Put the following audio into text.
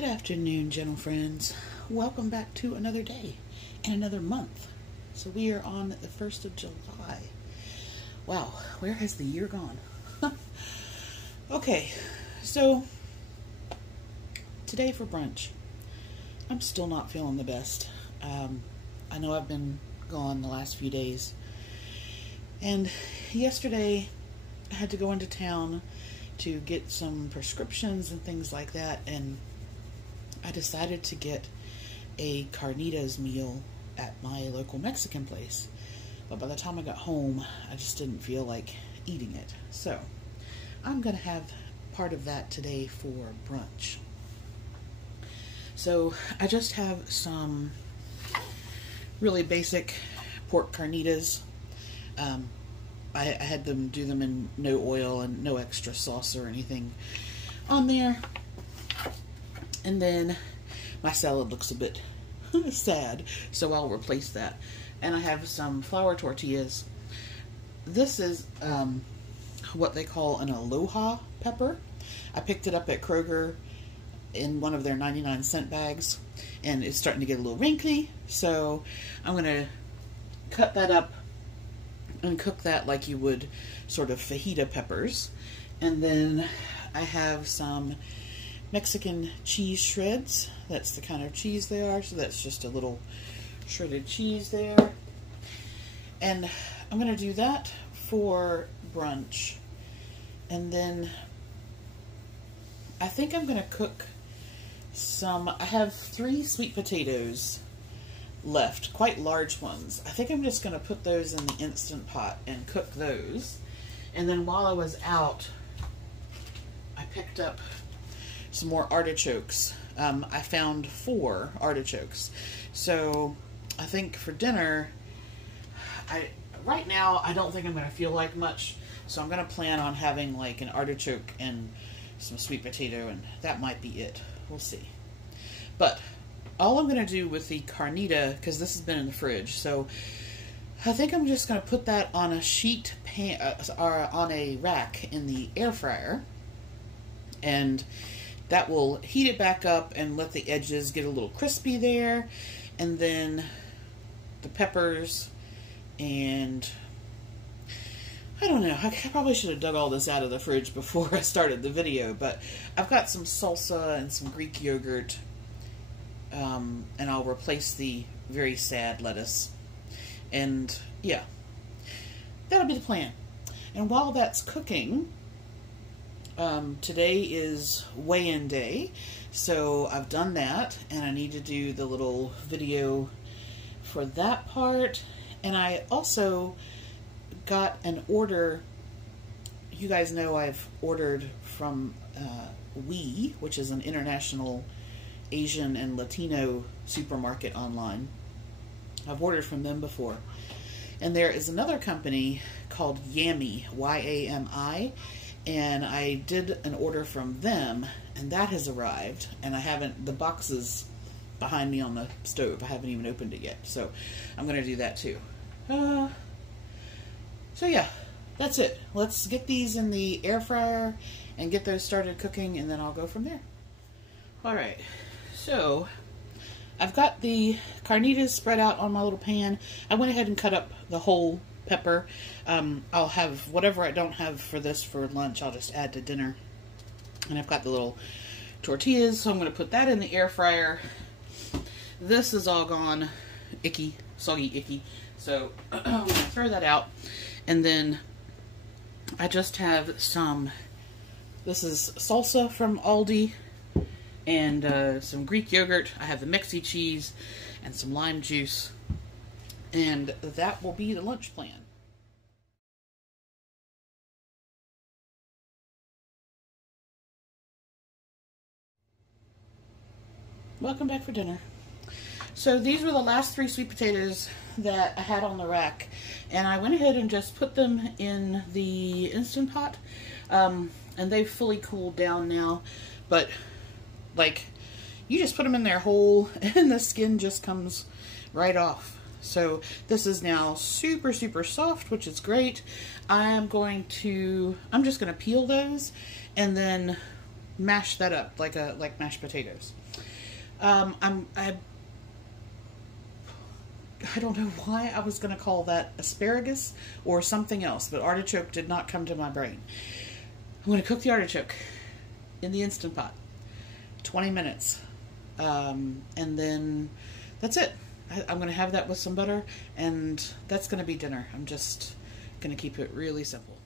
Good afternoon, gentle friends. Welcome back to another day and another month. So we are on the 1st of July. Wow, where has the year gone? Okay, so today for brunch, I'm still not feeling the best. I know I've been gone the last few days. And yesterday, I had to go into town to get some prescriptions and things like that, and I decided to get a Carnitas meal at my local Mexican place. But by the time I got home, I just didn't feel like eating it. So, I'm going to have part of that today for brunch. So, I just have some really basic pork carnitas. I had them do them in no oil and no extra sauce or anything on there. And then my salad looks a bit sad, so I'll replace that. And I have some flour tortillas. This is what they call an aloha pepper. I picked it up at Kroger in one of their 99-cent bags, and it's starting to get a little wrinkly, so I'm going to cut that up and cook that like you would sort of fajita peppers. And then I have some Mexican cheese shreds. That's the kind of cheese they are, so that's just a little shredded cheese there. And I'm going to do that for brunch. And then I think I'm going to cook some, I have 3 sweet potatoes left, quite large ones. I think I'm just going to put those in the Instant Pot and cook those. And then while I was out, I picked up some more artichokes. I found 4 artichokes. So I think for dinner, right now I don't think I'm going to feel like much. So I'm going to plan on having like an artichoke and some sweet potato, and that might be it. We'll see. But all I'm going to do with the Carnita, because this has been in the fridge, so I think I'm just going to put that on a sheet pan, or on a rack in the air fryer, and that will heat it back up and let the edges get a little crispy there. And then the peppers, and I don't know, I probably should have dug all this out of the fridge before I started the video, but I've got some salsa and some Greek yogurt, and I'll replace the very sad lettuce. And yeah, that'll be the plan. And while that's cooking, today is weigh-in day, so I've done that, and I need to do the little video for that part. And I also got an order. You guys know I've ordered from We, which is an international Asian and Latino supermarket online. I've ordered from them before. And there is another company called Yami, Y-A-M-I, and I did an order from them, and that has arrived, and I haven't, the box is behind me on the stove. I haven't even opened it yet, so I'm going to do that too. So yeah, that's it. Let's get these in the air fryer and get those started cooking, and then I'll go from there. Alright, so I've got the carnitas spread out on my little pan. I went ahead and cut up the whole pepper. I'll have whatever I don't have for this for lunch, I'll just add to dinner. And I've got the little tortillas, so I'm going to put that in the air fryer. This is all gone icky, soggy icky, so I'm going to throw that out. And then I just have some, this is salsa from Aldi, and some Greek yogurt. I have the Mexi cheese and some lime juice, and that will be the lunch plan. Welcome back for dinner. So these were the last 3 sweet potatoes that I had on the rack, and I went ahead and just put them in the Instant Pot, and they've fully cooled down now, but like, you just put them in there whole and the skin just comes right off. So this is now super, super soft, which is great. I'm just going to peel those and then mash that up like mashed potatoes. I don't know why I was going to call that asparagus or something else, but artichoke did not come to my brain. I'm going to cook the artichoke in the Instant Pot, 20 minutes, and then that's it. I'm going to have that with some butter, and that's going to be dinner. I'm just going to keep it really simple.